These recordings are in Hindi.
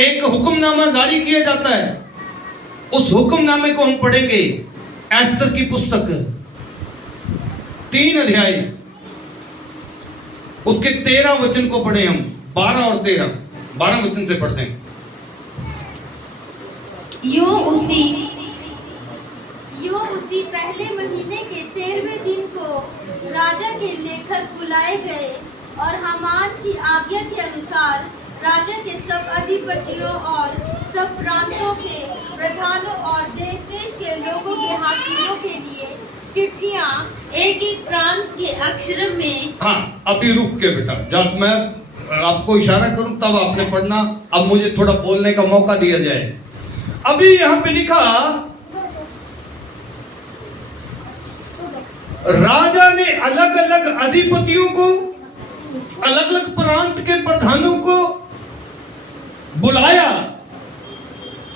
एक हुक्मनामा जारी किया जाता है। उस हुक्मनामे को हम पढ़ेंगे। एस्तर की पुस्तक 3 अध्याय, उसके 13 वचन को पढ़े हम। 12 और 13, 12 वचन से पढ़ते हैं। यो उसी पहले महीने के 13वें दिन को राजा के लेखक बुलाए गए और हामान की आज्ञा के अनुसार राजा के सब अधिपतियों और सब प्रांतों के प्रधानों और देश देश के लोगों के हाकिमों के लिए चिट्ठियां एक एक प्रांत के अक्षर में। हाँ, अभी रुक के बेटा, जब मैं आपको इशारा करूं तब आपने पढ़ना। अब मुझे थोड़ा बोलने का मौका दिया जाए। अभी यहां पे लिखा, राजा ने अलग अलग अधिपतियों को, अलग अलग प्रांत के प्रधानों को बुलाया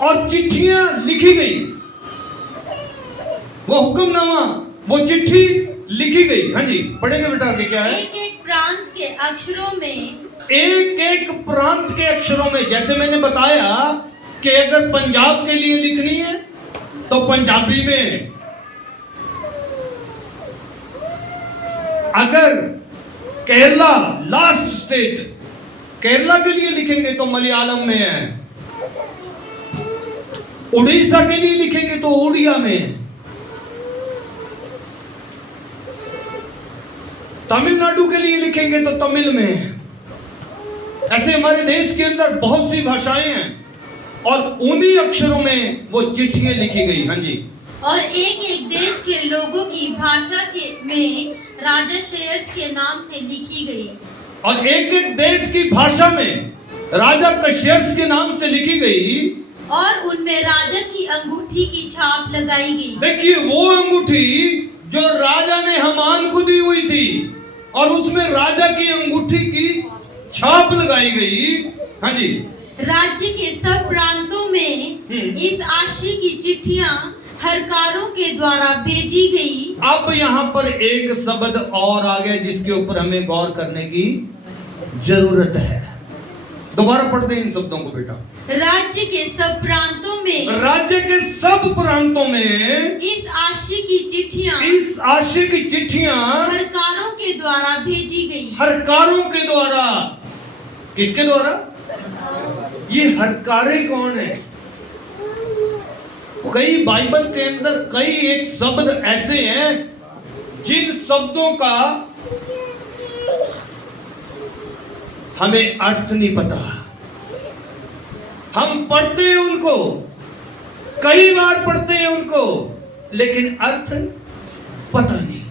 और चिट्ठियां लिखी गई। वो हुक्मनामा, वो चिट्ठी लिखी गई। हाँ जी, पढ़ेंगे बेटा आगे क्या है। एक एक प्रांत के अक्षरों में, एक एक प्रांत के अक्षरों में। जैसे मैंने बताया कि अगर पंजाब के लिए लिखनी है तो पंजाबी में, अगर केरला लास्ट स्टेट केरला के लिए लिखेंगे तो मलयालम में है, उड़ीसा के लिए लिखेंगे तो उड़िया में है, तमिलनाडु के लिए लिखेंगे तो तमिल में है। ऐसे हमारे देश के अंदर बहुत सी भाषाएं हैं और उन्हीं अक्षरों में वो चिट्ठियां लिखी गई। हाँ जी, और एक एक देश के लोगों की भाषा के में राजा शेयर्स के नाम से लिखी गई। और एक एक देश की भाषा में राजा कश्यर्स के नाम से लिखी गई और उनमें राजा की अंगूठी की छाप लगाई गई। देखिए, वो अंगूठी जो राजा ने हामान को दी हुई थी और उसमें राजा की अंगूठी की छाप लगाई गई। हाँ जी, राज्य के सब प्रांतों में इस आशय की चिट्ठियां हरकारों के द्वारा भेजी गई। अब यहाँ पर एक शब्द और आ गया जिसके ऊपर हमें गौर करने की जरूरत है। दोबारा पढ़ते हैं इन शब्दों को बेटा। राज्य के सब प्रांतों में, राज्य के सब प्रांतों में इस आशय की चिट्ठियां, इस आशय की चिट्ठियां हरकारों के द्वारा भेजी गई। हरकारों के द्वारा। किसके द्वारा? ये हरकारे कौन है? कई बाइबल के अंदर कई एक शब्द ऐसे हैं जिन शब्दों का हमें अर्थ नहीं पता। हम पढ़ते हैं उनको, कई बार पढ़ते हैं उनको, लेकिन अर्थ पता नहीं।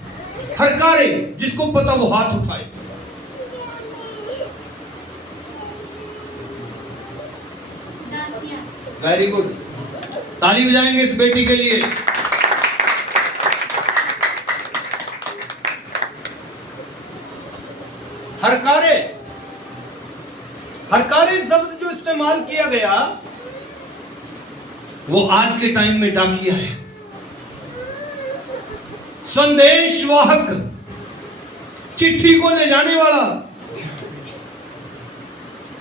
हरकारे, जिसको पता वो हाथ उठाए। वेरी गुड, ताली बजाएंगे इस बेटी के लिए। हरकारे, हरकारे शब्द जो इस्तेमाल किया गया वो आज के टाइम में डाकिया है, संदेशवाहक, चिट्ठी को ले जाने वाला,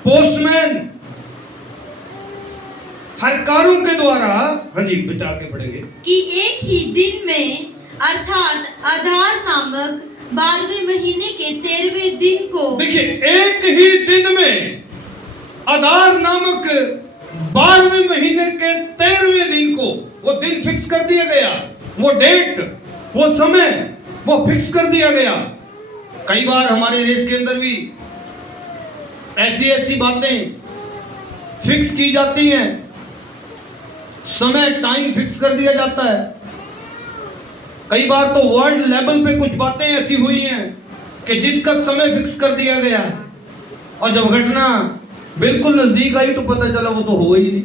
पोस्टमैन। हरकारों के द्वारा। हाँ जी, बता के पढ़ेंगे कि एक ही दिन में अर्थात आधार नामक 12वें महीने के 13वें दिन को। देखिए, एक ही दिन में आधार नामक 12वें महीने के 13वें दिन को, वो दिन फिक्स कर दिया गया, वो डेट, वो समय, वो फिक्स कर दिया गया। कई बार हमारे देश के अंदर भी ऐसी ऐसी बातें फिक्स की जाती हैं, समय, टाइम फिक्स कर दिया जाता है। कई बार तो वर्ल्ड लेवल पे कुछ बातें ऐसी हुई हैं कि जिसका समय फिक्स कर दिया गया और जब घटना बिल्कुल नजदीक आई तो पता चला वो तो हुआ ही नहीं,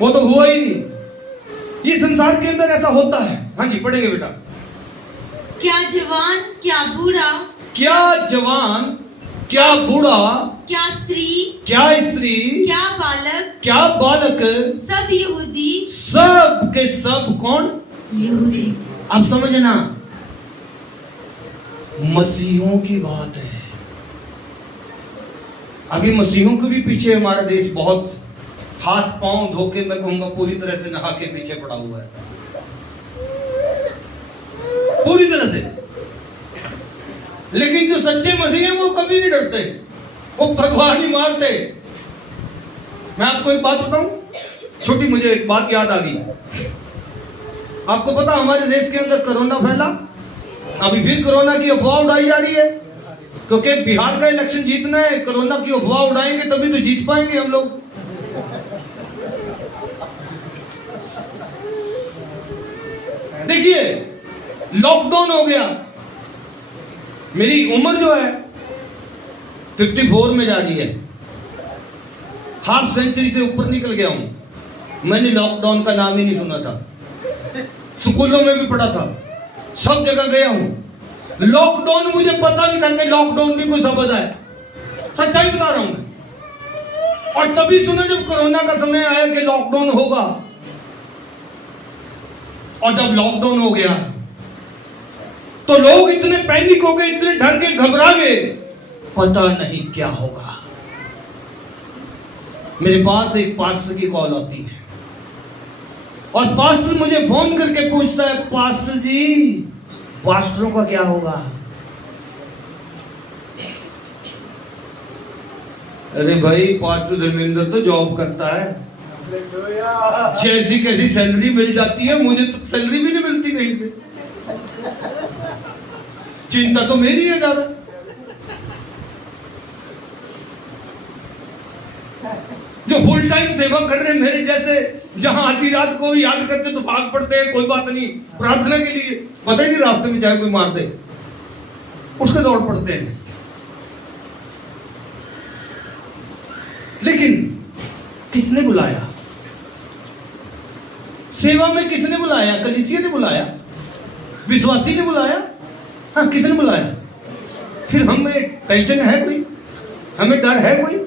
वो तो हुआ ही नहीं। ये संसार के अंदर ऐसा होता है। हाँ जी, पढ़ेंगे बेटा। क्या जवान, क्या बूढ़ा, क्या जवान, क्या बूढ़ा, क्या स्त्री, क्या स्त्री, क्या बालक, क्या बालक, सब यहूदी, सब के सब कौन? यहूदी। अब समझना, मसीहों की बात है। अभी मसीहों के भी पीछे हमारा देश बहुत हाथ पांव धो के, मैं कहूंगा पूरी तरह से नहा के पीछे पड़ा हुआ है, पूरी तरह से। लेकिन जो सच्चे मसीह हैं वो कभी नहीं डरते, वो भगवान ही मारते। मैं आपको एक बात बताऊं, छोटी मुझे एक बात याद आ गई। आपको पता हमारे देश के अंदर कोरोना फैला, अभी फिर कोरोना की अफवाह उड़ाई जा रही है, क्योंकि बिहार का इलेक्शन जीतना है। कोरोना की अफवाह उड़ाएंगे तभी तो जीत पाएंगे हम लोग। देखिए लॉकडाउन हो गया, मेरी उम्र जो है 54 में जा रही है, हाफ सेंचुरी से ऊपर निकल गया हूं। मैंने लॉकडाउन का नाम ही नहीं सुना था, स्कूलों में भी पढ़ा था, सब जगह गया हूं। लॉकडाउन मुझे पता नहीं था कि लॉकडाउन भी कोई शब्द है, सच्चाई बता रहा हूं मैं। और तभी सुना जब कोरोना का समय आया कि लॉकडाउन होगा, और जब लॉकडाउन हो गया तो लोग इतने पैनिक हो गए, इतने डर के घबरा गए, पता नहीं क्या होगा। मेरे पास एक पास्टर की कॉल आती है और पास्टर मुझे फोन करके पूछता है, पास्टर जी पास्टरों का क्या होगा? अरे भाई पास्टर धर्मेंद्र तो जॉब करता है, जैसी कैसी सैलरी मिल जाती है, मुझे तो सैलरी भी नहीं मिलती कहीं से। चिंता तो मेरी है ज्यादा। जो फुल टाइम सेवा कर रहे हैं मेरे जैसे, जहां आधी रात को भी याद करते तो भाग पड़ते हैं, कोई बात नहीं प्रार्थना के लिए, पता ही नहीं रास्ते में चाहे कोई मार दे, उठ के दौड़ पड़ते हैं। लेकिन किसने बुलाया? सेवा में किसने बुलाया? कलीसिया ने बुलाया, विश्वासी ने बुलाया, हाँ किसने बुलाया? फिर हमें टेंशन है कोई? हमें डर है कोई?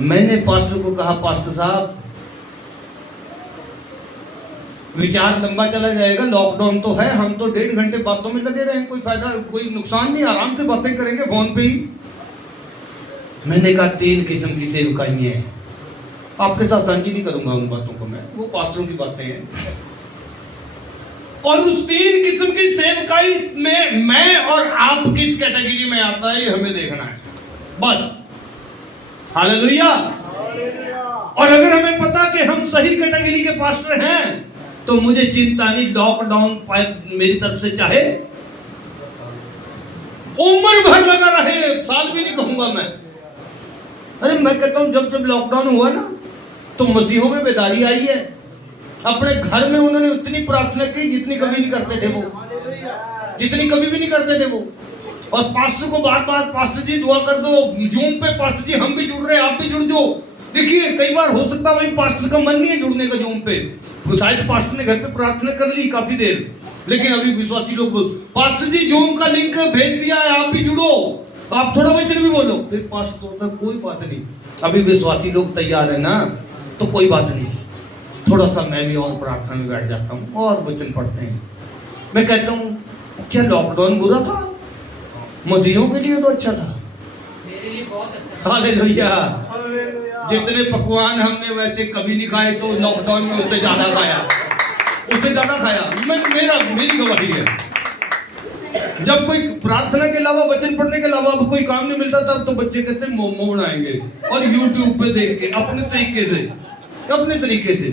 मैंने पास्टर को कहा, पास्टर साहब विचार लंबा चला जाएगा, लॉकडाउन तो है, हम तो 1.5 घंटे बातों में लगे रहे, कोई फायदा कोई नुकसान नहीं, आराम से बातें करेंगे फोन पे ही। मैंने कहा 3 किस्म की सेवकाई है, आपके साथ साझी नहीं करूंगा उन बातों को मैं, वो पास्टरों की बातें हैं। और उस 3 किस्म की सेवकाई में मैं और आप किस कैटेगरी में आता है ये हमें देखना है बस। हालेलुया। और अगर हमें पता कि हम सही कैटेगरी के पास्टर हैं तो मुझे चिंता नहीं, लॉकडाउन मेरी तरफ से चाहे उम्र भर लगा रहे, साल भी नहीं कहूंगा मैं। अरे मैं कहता हूं जब जब लॉकडाउन हुआ ना तो मसीहों में बेदारी आई है। अपने घर में उन्होंने उतनी प्रार्थना की जितनी कभी नहीं करते थे वो, जितनी कभी भी नहीं करते थे वो। और पास्टर को बार बार, पास्टर जी दुआ कर दो, जूम पे पास्टर जी हम भी जुड़ रहे हैं, आप भी जुड़ जाओ। देखिए कई बार हो सकता है पास्टर का मन नहीं है जुड़ने का जूम पे, तो शायद पास्टर ने घर पे प्रार्थना कर ली काफी देर, लेकिन अभी विश्वासी लोग बोल, पास्टर जी जूम का लिंक भेज दिया है, आप भी जुड़ो, आप थोड़ा वचन भी बोलो। फिर पास्टर होता कोई बात नहीं, अभी विश्वासी लोग तैयार है ना, तो कोई बात नहीं, थोड़ा सा मैं भी और प्रार्थना में बैठ जाता हूँ और वचन पढ़ते हैं। मैं कहता हूँ क्या लॉकडाउन बुरा था? मसीहों के लिए तो अच्छा था, मेरे लिए बहुत अच्छा। हालेलुया। जितने पकवान हमने वैसे कभी नहीं खाए, तो लॉकडाउन में उससे ज्यादा खाया, उससे ज्यादा खाया। मेरी गवाही है, जब कोई प्रार्थना के अलावा, वचन पढ़ने के अलावा अब कोई काम नहीं मिलता, तब तो बच्चे कहते हैं मोमो बनाएंगे, और यूट्यूब पे देख के अपने तरीके से।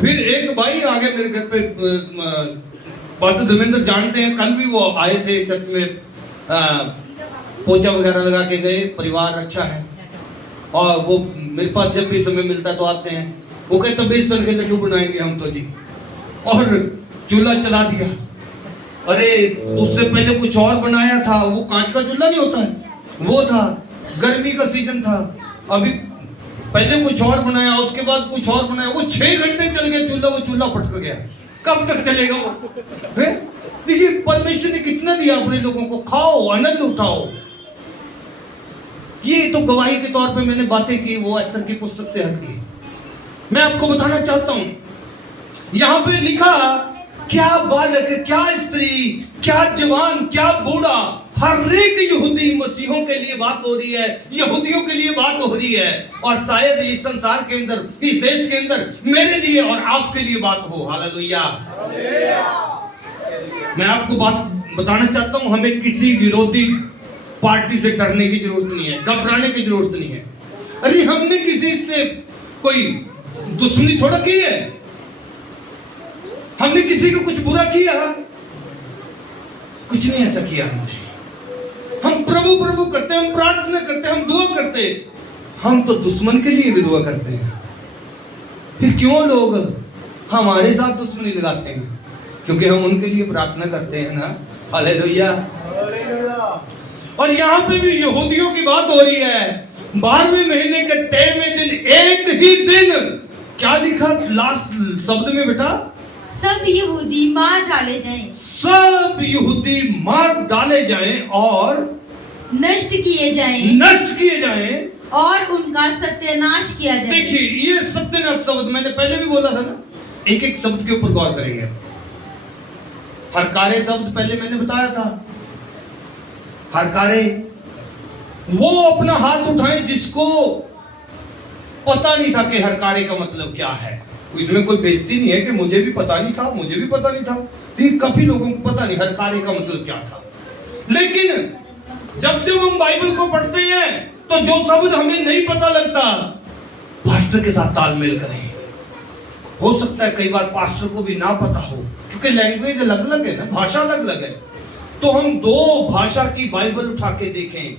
फिर एक भाई आ गए मेरे घर पे, पास्टर धर्मेंद्र जानते हैं, कल भी वो आए थे चर्च में, पोछा वगैरह लगा के गए, परिवार अच्छा है, और वो मेरे पास जब भी समय मिलता तो आते हैं। वो कहते बेसन के लड्डू बनाएंगे हम तो जी, और चूल्हा चला दिया। अरे उससे पहले कुछ और बनाया था, वो कांच का चूल्हा नहीं होता है, वो था, गर्मी का सीजन था, अभी पहले कुछ और बनाया, उसके बाद कुछ और बनाया, वो 6 घंटे चल गया चूल्हा, वो चूल्हा फटक गया, कब तक चलेगा वो? देखिए परमेश्वर ने कितना दिया अपने लोगों को, खाओ आनंद उठाओ। ये तो गवाही के तौर पे मैंने बातें की, वो एस्तर की पुस्तक से हटके। मैं आपको बताना चाहता हूं, यहां पे लिखा क्या बालक, क्या स्त्री, क्या जवान, क्या बूढ़ा, हर एक यहूदी मसीहों के लिए बात हो रही है, यहूदियों के लिए बात हो रही है, और शायद इस संसार के अंदर, इस देश के अंदर मेरे लिए और आपके लिए बात हो। हालेलुया। मैं आपको बात बताना चाहता हूं, हमें किसी विरोधी पार्टी से डरने की जरूरत नहीं है, घबराने की जरूरत नहीं है। अरे हमने किसी से कोई दुश्मनी थोड़ा की है, हमने किसी को कुछ बुरा किया? कुछ नहीं ऐसा किया हमने। हम प्रभु प्रभु करते हैं, हम प्रार्थना करते हैं, हम दुआ करते हैं, हम तो दुश्मन के लिए भी दुआ करते हैं। फिर क्यों लोग हमारे साथ दुश्मनी लगाते हैं? क्योंकि हम उनके लिए प्रार्थना करते हैं ना। हालेलुया। और यहाँ पे भी यहूदियों की बात हो रही है। 12वें महीने के 13वें दिन, एक ही दिन, क्या लिखा लास्ट शब्द में बेटा? सब यहूदी मार डाले जाएं। सब यहूदी मार डाले जाएं और नष्ट किए जाएं। नष्ट किए जाएं और उनका सत्यानाश किया जाए। देखिए, ये सत्यानाश शब्द मैंने पहले भी बोला था ना, एक एक शब्द के ऊपर गौर करेंगे। हरकारे शब्द पहले मैंने बताया था। हरकारे, वो अपना हाथ उठाएं जिसको पता नहीं था कि हरकारे का मतलब क्या है। इसमें कोई बेइज्जती नहीं है कि मुझे भी पता नहीं था, मुझे भी पता नहीं था। लेकिन काफी लोगों को पता नहीं हरकारे का मतलब क्या था। लेकिन जब जब हम बाइबल को पढ़ते हैं तो जो शब्द हमें नहीं पता लगता, पास्टर के साथ तालमेल करें। हो सकता है कई बार पास्टर को भी ना पता हो, क्योंकि लैंग्वेज अलग अलग है ना, भाषा अलग अलग है। तो हम दो भाषा की बाइबल उठा के देखें।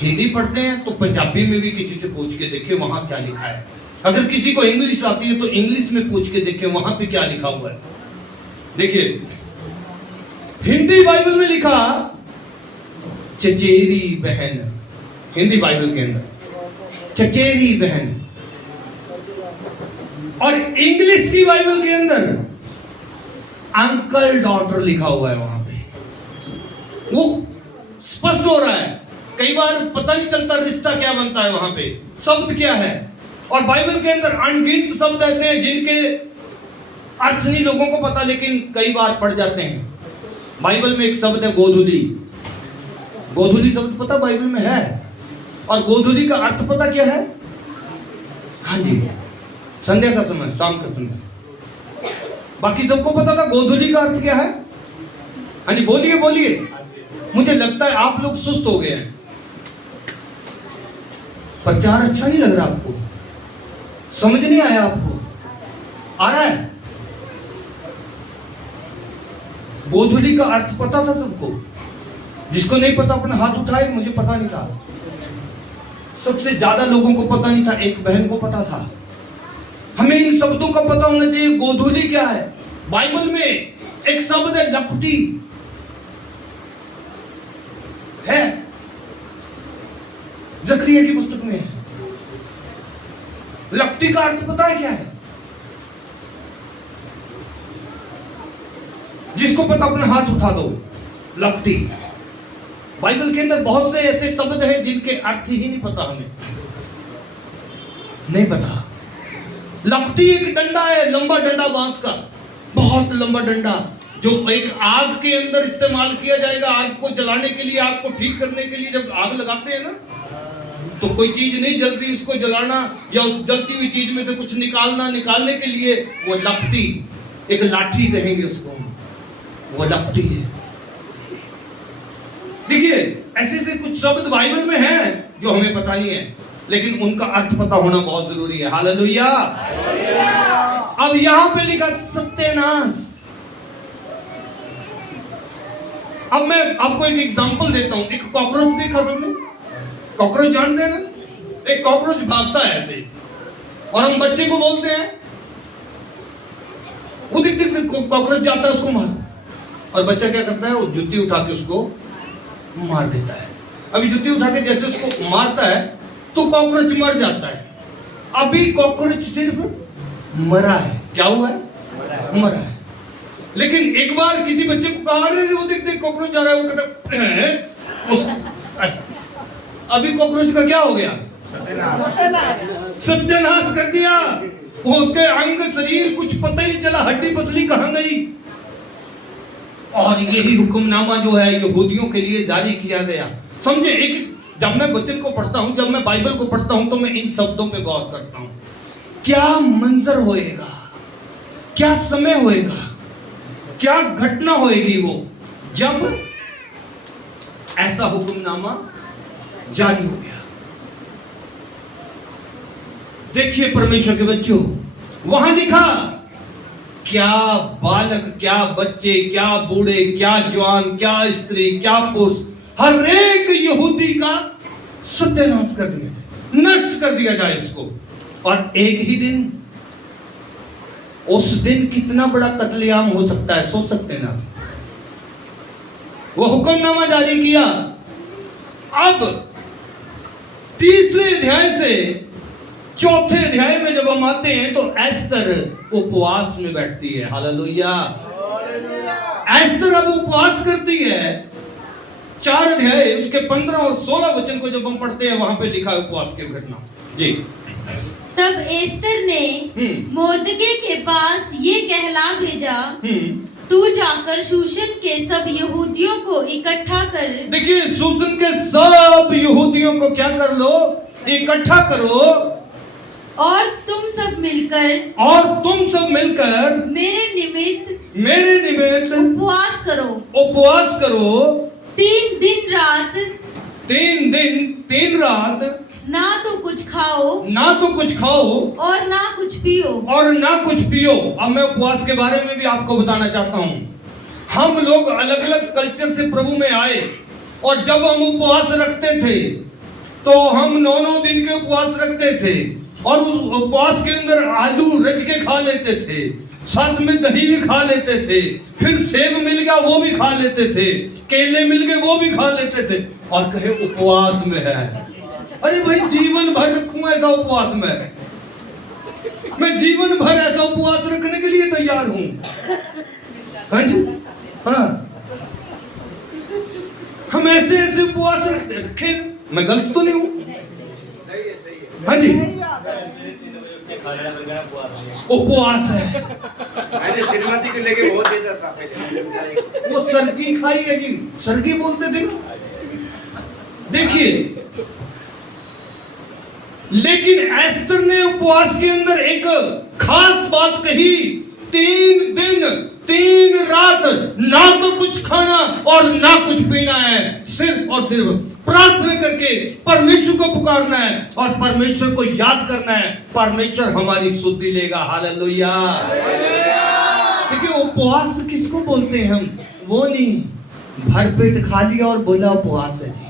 हिंदी पढ़ते हैं तो पंजाबी में भी किसी से पूछ के देखें वहां क्या लिखा है। अगर किसी को इंग्लिश आती है तो इंग्लिश में पूछ के देखें वहां पे क्या लिखा हुआ है। देखिए, हिंदी बाइबल में लिखा चचेरी बहन, हिंदी बाइबल के अंदर चचेरी बहन, और इंग्लिश की बाइबल के अंदर अंकल डॉटर लिखा हुआ है। वहां पे वो स्पष्ट हो रहा है। कई बार पता नहीं चलता रिश्ता क्या बनता है, वहां पे शब्द क्या है। और बाइबल के अंदर अनगिनत शब्द ऐसे हैं जिनके अर्थ नहीं लोगों को पता, लेकिन कई बार पढ़ जाते हैं। बाइबल में एक शब्द है गोधुली। गोधुली शब्द पता बाइबल में है, और गोधुली का अर्थ पता क्या है? हाँ जी, संध्या का समय, शाम का समय। बाकी सबको पता था गोधुली का अर्थ क्या है? हाँ जी, बोलिए बोलिए। मुझे लगता है आप लोग सुस्त हो गए हैं। प्रचार अच्छा नहीं लग रहा आपको? समझ नहीं आया आपको? आ रहा है? गोधुली का अर्थ पता था सबको? जिसको नहीं पता अपना हाथ उठाए। मुझे पता नहीं था, सबसे ज्यादा लोगों को पता नहीं था, एक बहन को पता था। हमें इन शब्दों का पता होना चाहिए। गोधुली क्या है? बाइबल में एक शब्द है लपटी, है जकरिया की पुस्तक में है। लपटी का अर्थ पता है क्या है? जिसको पता अपना हाथ उठा दो। लपटी। बाइबल के अंदर बहुत से ऐसे शब्द हैं जिनके अर्थ ही नहीं पता, हमें नहीं पता। लपटी एक डंडा है, लंबा डंडा बांस का, बहुत लंबा डंडा, जो एक आग के अंदर इस्तेमाल किया जाएगा। आग को जलाने के लिए, आग को ठीक करने के लिए जब आग लगाते हैं ना, तो कोई चीज नहीं जल रही, उसको जलाना या उस जलती हुई चीज में से कुछ निकालना, निकालने के लिए वो लपटी, एक लाठी कहेंगे उसको, वो लपटी है। देखिए, ऐसे ऐसे कुछ शब्द बाइबल में हैं जो हमें पता नहीं है, लेकिन उनका अर्थ पता होना बहुत जरूरी है। हालेलुया। अब यहां पे लिखा सत्यानाश। अब मैं आपको एक एग्जांपल देता हूं। एक कॉकरोच देखा सबने? कॉकरोच जानते हैं ना? एक कॉकरोच भागता है ऐसे, और हम बच्चे को बोलते हैं, वो दिख कॉकरोच जाता है, उसको मार। और बच्चा क्या करता है? वो जुत्ती उठा के उसको मार देता है। अभी जुत्ती उठा के जैसे उसको मारता है तो कॉकरोच मर जाता है। अभी कॉकरोच सिर्फ मरा है। क्या हुआ है? मरा है। लेकिन एक बार किसी बच्चे को कहा, अरे वो देख कॉकरोच जा रहा है, वो कहता है अभी कॉकरोच का क्या हो गया? सत्यानाश कर दिया। वो उसके अंग शरीर कुछ पता ही नहीं चला, हड्डी पसली कहां गई। और यही हुक्मनामा जो है यहूदियों के लिए जारी किया गया। समझे, एक जब मैं वचन को पढ़ता हूं, जब मैं बाइबल को पढ़ता हूं, तो मैं इन शब्दों पे गौर करता हूं। क्या मंजर होएगा, क्या समय होएगा, क्या घटना होएगी वो जब ऐसा हुक्मनामा जारी हो गया। देखिए परमेश्वर के बच्चों, वहां लिखा, क्या बालक, क्या बच्चे, क्या बूढ़े, क्या जवान, क्या स्त्री, क्या पुरुष, हर एक यहूदी का सत्यानाश कर दिया जाए, नष्ट कर दिया जाए इसको। और एक ही दिन, उस दिन कितना बड़ा कत्लेआम हो सकता है, सोच सकते हैं ना। वो हुक्मनामा जारी किया। अब तीसरे अध्याय से चौथे अध्याय में जब हम आते हैं तो एस्तर उपवास में बैठती है। हालेलुया। एस्तर अब उपवास करती है। 4 अध्याय उसके 15 और 16 वचन को जब हम पढ़ते हैं, वहां पे लिखा है उपवास की घटना। जी। तब एस्तर ने मोर्दके के पास ये कहला भेजा, तू जाकर शूशन के सब यहूदियों को इकट्ठा कर। देखिए, शूशन के सब यहूदियों को क्या कर लो, इकट्ठा करो, और तुम सब मिलकर मेरे निमित्त उपवास करो 3 दिन रात, ना तो कुछ खाओ और ना कुछ पियो। अब मैं उपवास के बारे में भी आपको बताना चाहता हूँ। हम लोग अलग अलग कल्चर से प्रभु में आए, और जब हम उपवास रखते थे तो हम 9 दिन के उपवास रखते थे, और उस उपवास के अंदर आलू रच के खा लेते थे, साथ में दही भी खा लेते थे, फिर सेब मिल गया वो भी खा लेते थे, केले मिल गए वो भी खा लेते थे, और कहे उपवास में है। अरे भाई, जीवन भर रखूंगा ऐसा उपवास में, मैं जीवन भर ऐसा उपवास रखने के लिए तैयार हूं। हाँ जी, हाँ, हम ऐसे उपवास रखे, मैं गलत तो नहीं हूं? हाँ जी, उपवास है। मैंने श्रीमती को लेके बहुत देता था पहले। वो सरगी खाई है जी, सरगी बोलते थे ना। देखिए, लेकिन एस्तर ने उपवास के अंदर एक खास बात कही, 3 दिन 3 रात ना तो कुछ खाना और ना कुछ पीना है, सिर्फ और सिर्फ प्रार्थना करके परमेश्वर को पुकारना है और परमेश्वर को याद करना है। परमेश्वर हमारी शुद्धि लेगा। हालेलुया। देखिए, उपवास किसको बोलते हैं हम? वो नहीं भरपेट खा लिया और बोला उपवास है जी।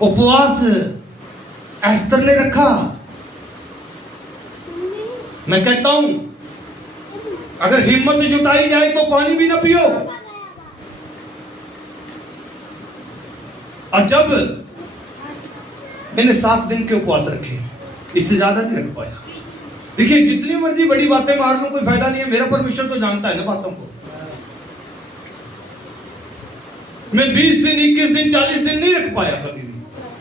उपवास एस्तर ने रखा। मैं कहता हूं, अगर हिम्मत जुटाई जाए तो पानी भी ना पियो। और जब मैंने 7 दिन के उपवास रखे, इससे ज्यादा नहीं रख पाया। देखिए, जितनी मर्जी बड़ी बातें मार लो, कोई फायदा नहीं है। मेरा परमेश्वर तो जानता है ना बातों को। मैं 20 दिन, 21 दिन, 40 दिन नहीं रख पाया कभी भी।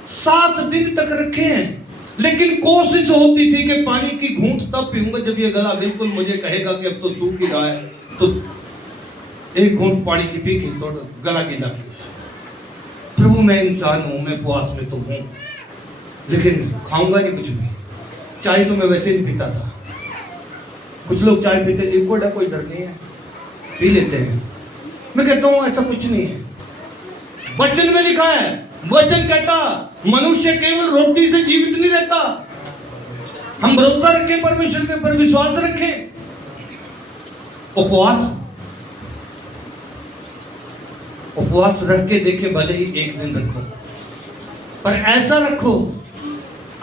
7 दिन तक रखे हैं, लेकिन कोशिश होती थी कि पानी की घूंट तब पीऊंगा जब ये गला बिल्कुल मुझे कहेगा कि अब तो सूख ही रहा है, तो एक घूंट पानी की पी के तो गला गीला किया। प्रभु, मैं इंसान हूं, मैं उपवास में तो हूं, लेकिन खाऊंगा नहीं कुछ भी। चाय तो मैं वैसे नहीं पीता था। कुछ लोग चाय पीते, लिक्विड है, कोई डर नहीं है, पी लेते हैं। मैं कहता हूं ऐसा कुछ नहीं है। वचन में लिखा है, वचन कहता मनुष्य केवल रोटी से जीवित नहीं रहता। हम भरोसा रखें परमेश्वर के पर, विश्वास रखें। उपवास रख के देखे, भले ही 1 दिन रखो, पर ऐसा रखो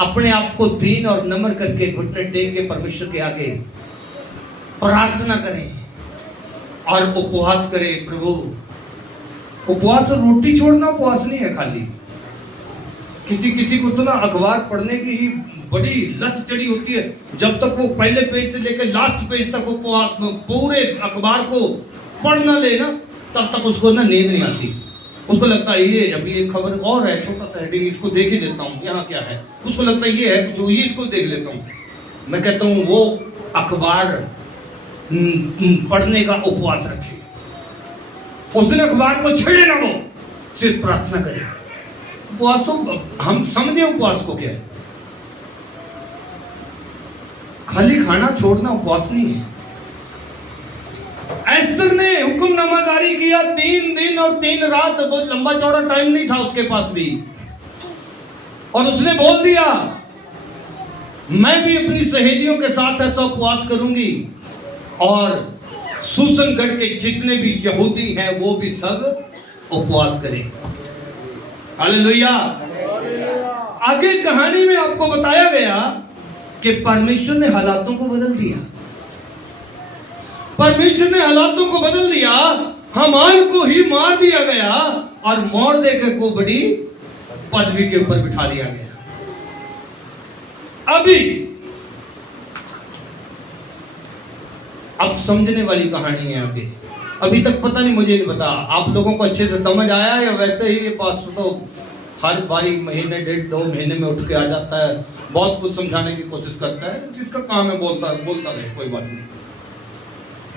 अपने आप को दीन और नम्र करके, घुटने टेक के परमेश्वर के आगे प्रार्थना करें और उपवास करें। प्रभु, उपवास रोटी छोड़ना उपवास नहीं है खाली। किसी को तो ना अखबार पढ़ने की ही बड़ी लत चढ़ी होती है। जब तक वो पहले पेज से लेकर लास्ट पेज तक वो पूरे अखबार को पढ़ ना ले ना, तब तक उसको ना नींद नहीं आती। उसको लगता है ये अभी एक खबर और है, छोटा सा हेडिंग, इसको देख ही लेता हूँ, यहाँ क्या है। उसको लगता है ये है कुछ, ये इसको देख लेता हूँ। मैं कहता हूँ वो अखबार पढ़ने का उपवास रखे, उस दिन अखबार को छेड़े ना, वो सिर्फ प्रार्थना करे। उपवास तो हम समझे उपवास को क्या है, खाली खाना छोड़ना उपवास नहीं है। एस्तर ने हुक्मनामा जारी किया, 3 दिन और 3 रात, बहुत लंबा चौड़ा टाइम नहीं था उसके पास भी, और उसने बोल दिया मैं भी अपनी सहेलियों के साथ ऐसा उपवास करूंगी, और सूसनगढ़ के जितने भी यहूदी हैं वो भी सब उपवास करें। हालेलुया। आगे कहानी में आपको बताया गया कि परमेश्वर ने हालातों को बदल दिया, परमेश्वर ने हालातों को बदल दिया। हामान को ही मार दिया गया और मोर्देकै को बड़ी पदवी के ऊपर बिठा दिया गया। अभी अब समझने वाली कहानी है आगे। अभी तक पता नहीं, मुझे नहीं पता आप लोगों को अच्छे से समझ आया या वैसे ही ये पास्टर तो हर बारी महीने 1.5-2 महीने में उठ के आ जाता है, बहुत कुछ समझाने की कोशिश करता है, जिसका काम है बोलता रहे, कोई बात नहीं।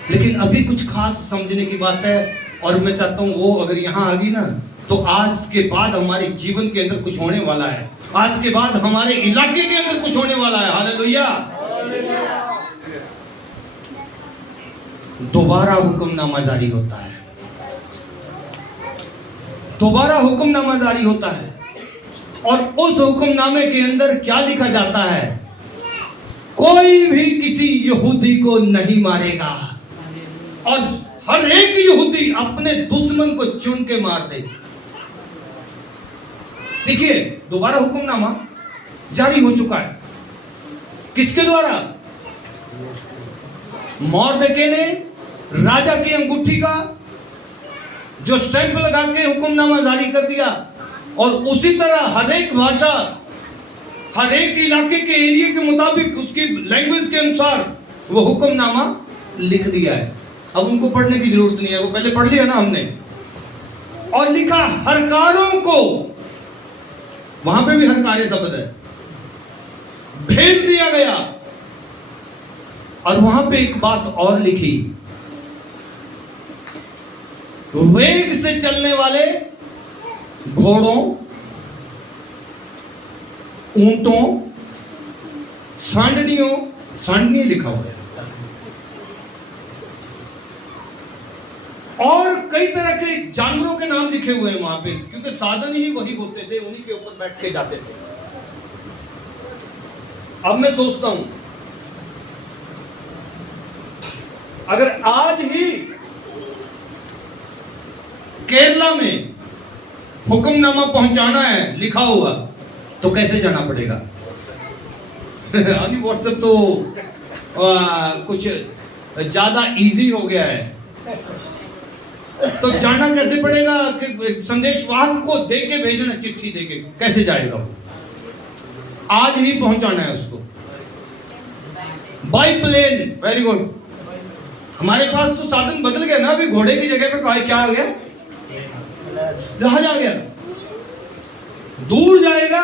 लेकिन अभी कुछ खास समझने की बात है, और मैं चाहता हूं वो अगर यहां आ गई ना, तो आज के बाद हमारे जीवन के अंदर कुछ होने वाला है, आज के बाद हमारे इलाके के अंदर कुछ होने वाला है। हालेलुया। दोबारा हुक्मनामा जारी होता है, दोबारा हुक्मनामा जारी होता है, और उस हुक्मनामे के अंदर क्या लिखा जाता है? कोई भी किसी यहूदी को नहीं मारेगा, और हर एक यहूदी अपने दुश्मन को चुन के मार दे। देखिए, दोबारा हुक्मनामा जारी हो चुका है, किसके द्वारा? मोर्देकै ने राजा की अंगूठी का जो स्टैंप लगा के हुक्मनामा जारी कर दिया, और उसी तरह हर एक भाषा, हर एक इलाके के एरिया के मुताबिक उसकी लैंग्वेज के अनुसार वो हुक्मनामा लिख दिया है। अब उनको पढ़ने की जरूरत नहीं है, वो पहले पढ़ लिया ना हमने। और लिखा हरकारों को, वहां पे भी हरकारे शब्द है, भेज दिया गया। और वहां पे एक बात और लिखी, वेग से चलने वाले घोड़ों, ऊंटों, सांडनी लिखा हुआ है, और कई तरह के जानवरों के नाम लिखे हुए हैं वहां पे, क्योंकि साधन ही वही होते थे, उन्हीं के ऊपर बैठ के जाते थे। अब मैं सोचता हूं, अगर आज ही केरला में हुक्मनामा पहुंचाना है लिखा हुआ, तो कैसे जाना पड़ेगा? अभी व्हाट्सएप तो कुछ ज्यादा इजी हो गया है, तो जाना कैसे पड़ेगा? कि संदेशवाहक को देके भेजना, चिट्ठी देके कैसे जाएगा वो? आज ही पहुंचाना है उसको बाय प्लेन। Very good. हमारे पास तो साधन बदल गया ना, अभी घोड़े की जगह पे क्या आ गया? जहाज आ गया। दूर जाएगा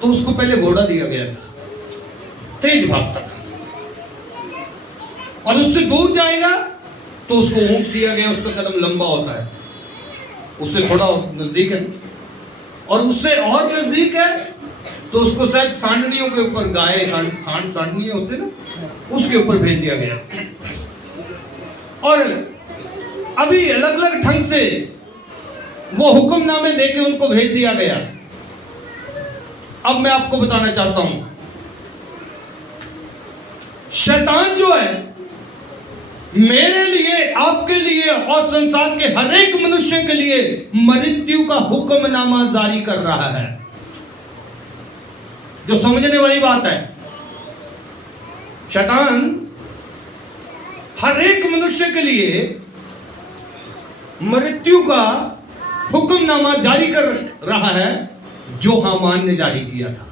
तो उसको पहले घोड़ा दिया गया था, तेज भागता था, और उससे दूर जाएगा तो उसको ऊंट दिया गया, उसका कदम लंबा होता है, उससे थोड़ा नजदीक है, और उससे और नजदीक है तो उसको शायद सांडनियों के ऊपर, गाय सांडनी होते ना, उसके ऊपर भेज दिया गया। और अभी अलग अलग ढंग से वो हुक्मनामे देके उनको भेज दिया गया। अब मैं आपको बताना चाहता हूं, शैतान जो है मेरे लिए, आपके लिए और संसार के हर एक मनुष्य के लिए मृत्यु का हुक्मनामा जारी कर रहा है। जो समझने वाली बात है, शैतान हर एक मनुष्य के लिए मृत्यु का हुक्मनामा जारी कर रहा है, जो हामान ने जारी किया था।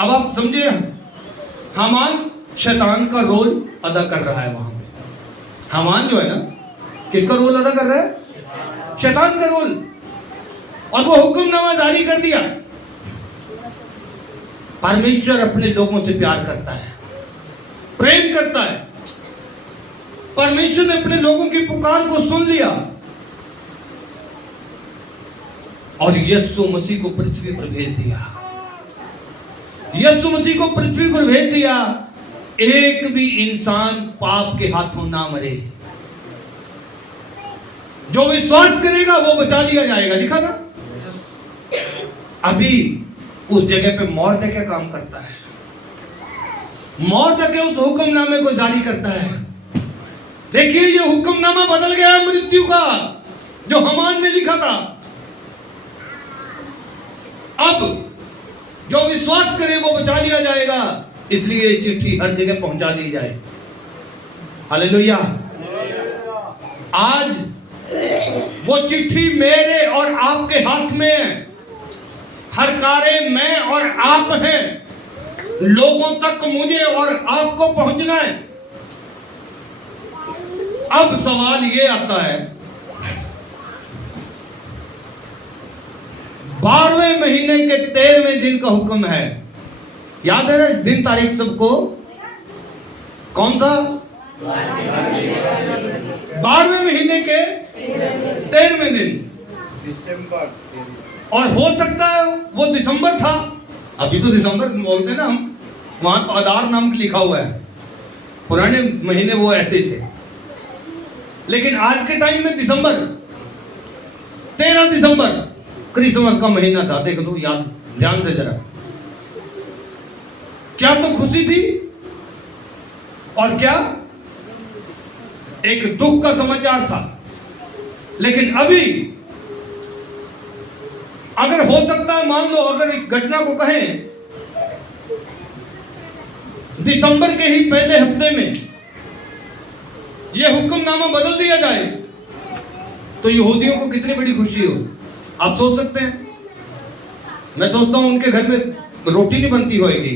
अब आप समझिए, हामान शैतान का रोल अदा कर रहा है वहां पे। हामान जो है ना, किसका रोल अदा कर रहा है? शैतान का रोल। और वो हुक्मनामा जारी कर दिया। परमेश्वर अपने लोगों से प्यार करता है, प्रेम करता है, परमेश्वर ने अपने लोगों की पुकार को सुन लिया और यीशु मसीह को पृथ्वी पर भेज दिया। यीशु मसीह को पृथ्वी पर भेज दिया, एक भी इंसान पाप के हाथों ना मरे। जो विश्वास करेगा वो बचा लिया जाएगा, लिखा ना। अभी उस जगह पे मोर्दकै काम करता है। मोर्दकै उस हुक्मनामे को जारी करता है। देखिए ये हुक्मनामा बदल गया है मृत्यु का, जो हमान ने लिखा था। अब जो विश्वास करे वो बचा लिया जाएगा, इसलिए ये चिट्ठी हर जगह पहुंचा दी जाए। हालेलुया। आज वो चिट्ठी मेरे और आपके हाथ में है। हर कार्य मैं और आप हैं। लोगों तक मुझे और आपको पहुंचना है। अब सवाल ये आता है, 12वें महीने के 13वें दिन का हुक्म है। याद है ना दिन तारीख सबको? कौन सा? 12वें महीने के 13वें दिन। दिसंबर। और हो सकता है वो दिसंबर था। अभी तो दिसंबर बोलते ना हम, वहां तो आधार नाम लिखा हुआ है। पुराने महीने वो ऐसे थे, लेकिन आज के टाइम में दिसंबर, 13 दिसंबर क्रिसमस का महीना था। देख लो, याद ध्यान से जरा। क्या तो खुशी थी और क्या एक दुख का समाचार था। लेकिन अभी अगर हो सकता है, मान लो अगर इस घटना को कहें दिसंबर के ही पहले हफ्ते में यह हुक्मनामा बदल दिया जाए, तो यहूदियों को कितनी बड़ी खुशी हो। आप सोच सकते हैं। मैं सोचता हूं उनके घर में रोटी नहीं बनती होगी,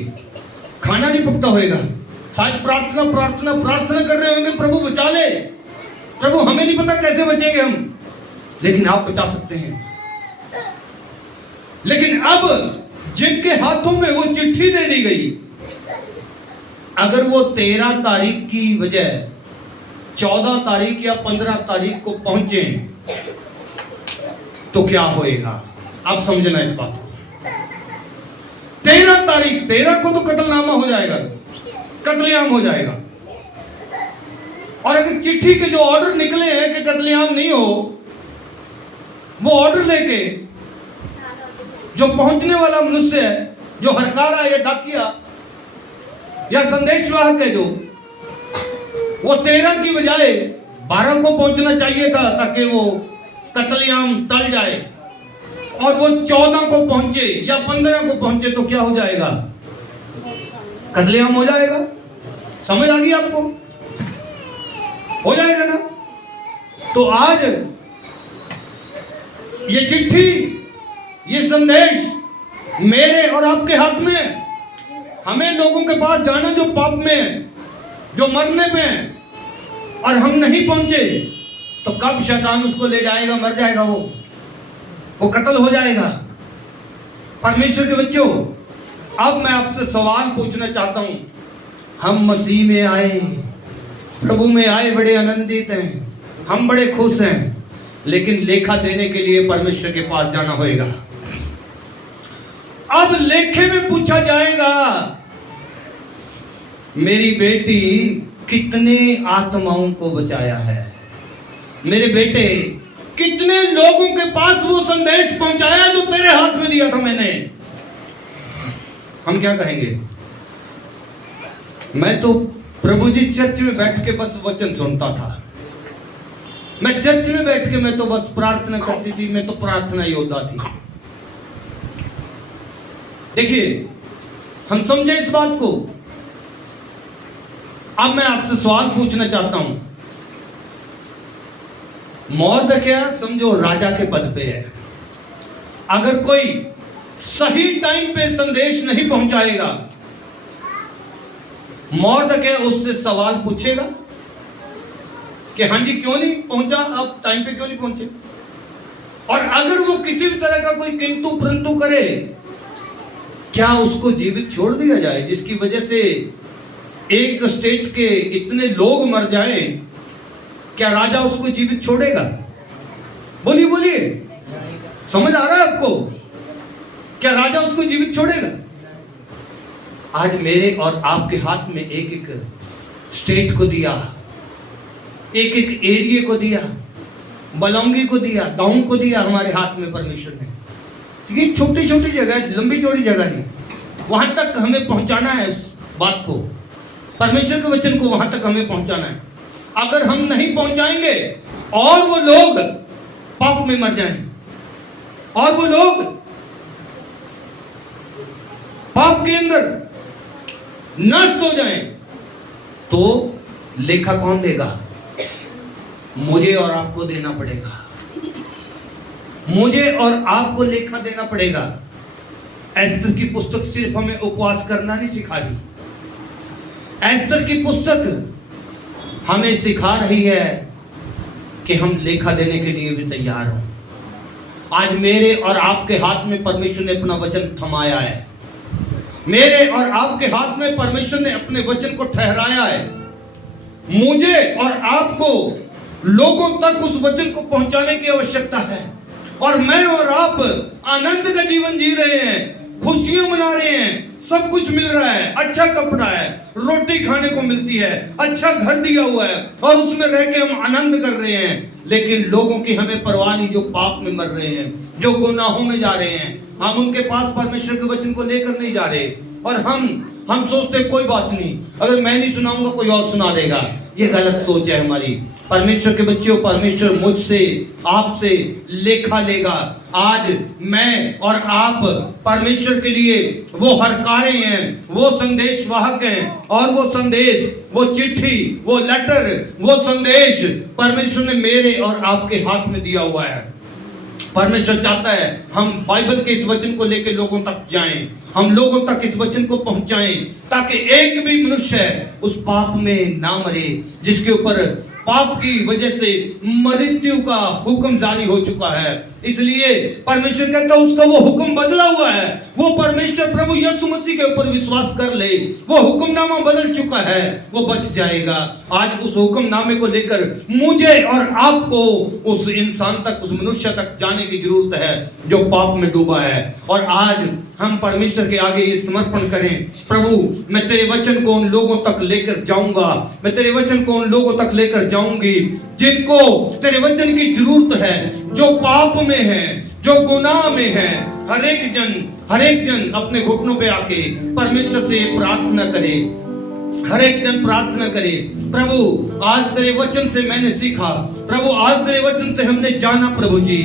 खाना नहीं पकता होएगा, शायद प्रार्थना प्रार्थना प्रार्थना कर रहे होंगे, प्रभु बचा ले, प्रभु हमें नहीं पता कैसे बचेंगे हम, लेकिन आप बचा सकते हैं। लेकिन अब जिनके हाथों में वो चिट्ठी दे दी गई, अगर वो 13 तारीख की बजाय 14 तारीख या 15 तारीख को पहुंचे तो क्या होएगा? आप समझना इस बात को। 13 तारीख, 13 को तो कत्लनामा हो जाएगा, कत्लेआम हो जाएगा। और अगर चिट्ठी के जो ऑर्डर निकले हैं कि कत्लेआम नहीं हो, वो ऑर्डर लेके जो पहुंचने वाला मनुष्य है, जो हरकारा या डाकिया या संदेशवाहक है, जो वो 13 की बजाय 12 को पहुंचना चाहिए था, ताकि वो कत्लेआम टल जाए। और वो 14 को पहुंचे या 15 को पहुंचे तो क्या हो जाएगा? कत्लेआम हो जाएगा। समझ आ गई आपको? हो जाएगा ना। तो आज ये चिट्ठी, ये संदेश मेरे और आपके हाथ में है। हमें लोगों के पास जाना जो पाप में है, जो मरने पे है, और हम नहीं पहुंचे तो कब शैतान उसको ले जाएगा, मर जाएगा, वो कत्ल हो जाएगा। परमेश्वर के बच्चों, अब मैं आपसे सवाल पूछना चाहता हूं। हम मसीह में आए, प्रभु में आए, बड़े आनंदित हैं, हम बड़े खुश हैं, लेकिन लेखा देने के लिए परमेश्वर के पास जाना होगा। अब लेखे में पूछा जाएगा, मेरी बेटी कितने आत्माओं को बचाया है, मेरे बेटे कितने लोगों के पास वो संदेश पहुंचाया जो तेरे हाथ में दिया था मैंने। हम क्या कहेंगे? मैं तो प्रभु जी चर्च में बैठ के बस वचन सुनता था, मैं चर्च में बैठ के मैं तो बस प्रार्थना करती थी, मैं तो प्रार्थना योद्धा थी। देखिए, हम समझे इस बात को। अब मैं आपसे सवाल पूछना चाहता हूं। मोर्दकै समझो राजा के पद पे है, अगर कोई सही टाइम पे संदेश नहीं पहुंचाएगा, मोर्दकै उससे सवाल पूछेगा कि हाँ जी क्यों नहीं पहुंचा, आप टाइम पे क्यों नहीं पहुंचे। और अगर वो किसी भी तरह का कोई किंतु परंतु करे, क्या उसको जीवित छोड़ दिया जाए, जिसकी वजह से एक स्टेट के इतने लोग मर जाएं क्या राजा उसको जीवित छोड़ेगा? बोलिए बोलिए, समझ आ रहा है आपको? क्या राजा उसको जीवित छोड़ेगा? आज मेरे और आपके हाथ में एक एक स्टेट को दिया, एक एक एरिया को दिया, बलौंगी को दिया, दाऊं को दिया हमारे हाथ में परमेश्वर ने। ये छोटी छोटी जगह, लंबी चौड़ी जगह नहीं, वहां तक हमें पहुंचाना है उस बात को, परमेश्वर के वचन को वहां तक हमें पहुंचाना है। अगर हम नहीं पहुंचाएंगे और वो लोग पाप में मर जाएं और वो लोग पाप के अंदर नष्ट हो जाएं, तो लेखा कौन देगा? मुझे और आपको देना पड़ेगा। मुझे और आपको लेखा देना पड़ेगा। एस्तर की पुस्तक सिर्फ हमें उपवास करना नहीं सिखा रही, एस्तर की पुस्तक हमें सिखा रही है कि हम लेखा देने के लिए भी तैयार हों। आज मेरे और आपके हाथ में परमेश्वर ने अपना वचन थमाया है, मेरे और आपके हाथ में परमेश्वर ने अपने वचन को ठहराया है। मुझे और आपको लोगों तक उस वचन को पहुंचाने की आवश्यकता है। और मैं और आप आनंद का जीवन जी रहे हैं, खुशियां मना रहे हैं, सब कुछ मिल रहा है, अच्छा कपड़ा है, रोटी खाने को मिलती है, अच्छा घर दिया हुआ है और उसमें रह के हम आनंद कर रहे हैं। लेकिन लोगों की हमें परवाह नहीं, जो पाप में मर रहे हैं, जो गुनाहों में जा रहे हैं। हम उनके पास परमेश्वर के वचन को लेकर नहीं जा रहे और हम सोचते कोई बात नहीं, अगर मैं नहीं सुनाऊंगा कोई और सुना देगा। ये गलत सोच है हमारी। परमेश्वर के बच्चों, परमेश्वर मुझसे आपसे लेखा लेगा। आज मैं और आप परमेश्वर के लिए वो हरकारे हैं, वो संदेश वाहक हैं, और वो संदेश, वो चिट्ठी, वो लेटर, वो संदेश परमेश्वर ने मेरे और आपके हाथ में दिया हुआ है। परमेश्वर चाहता है हम बाइबल के इस वचन को लेकर लोगों तक जाएं, हम लोगों तक इस वचन को पहुंचाएं, ताकि एक भी मनुष्य उस पाप में ना मरे जिसके ऊपर पाप की वजह से मृत्यु का हुक्म जारी हो चुका है। इसलिए परमेश्वर कहता है उसका वो हुक्म बदला हुआ है। वो परमेश्वर प्रभु यीशु मसीह के ऊपर विश्वास कर ले, वो हुक्मनामा बदल चुका है, वो बच जाएगा। आज उस हुक्मनामे को लेकर मुझे और आपको उस इंसान तक, उस मनुष्य तक जाने की जरूरत है जो पाप में डूबा है। और आज हम परमेश्वर के आगे ये समर्पण करें, प्रभु मैं तेरे वचन को उन लोगों तक लेकर जाऊंगा, मैं तेरे वचन को उन लोगों तक लेकर जाऊंगी जिनको तेरे वचन की जरूरत है, जो पाप में है, जो गुनाह में है। हर एक जन अपने घुटनों पे आके परमेश्वर से प्रार्थना करे, हर एक जन प्रार्थना करे, प्रभु आज तेरे वचन से मैंने सीखा, प्रभु आज तेरे वचन से हमने जाना, प्रभु जी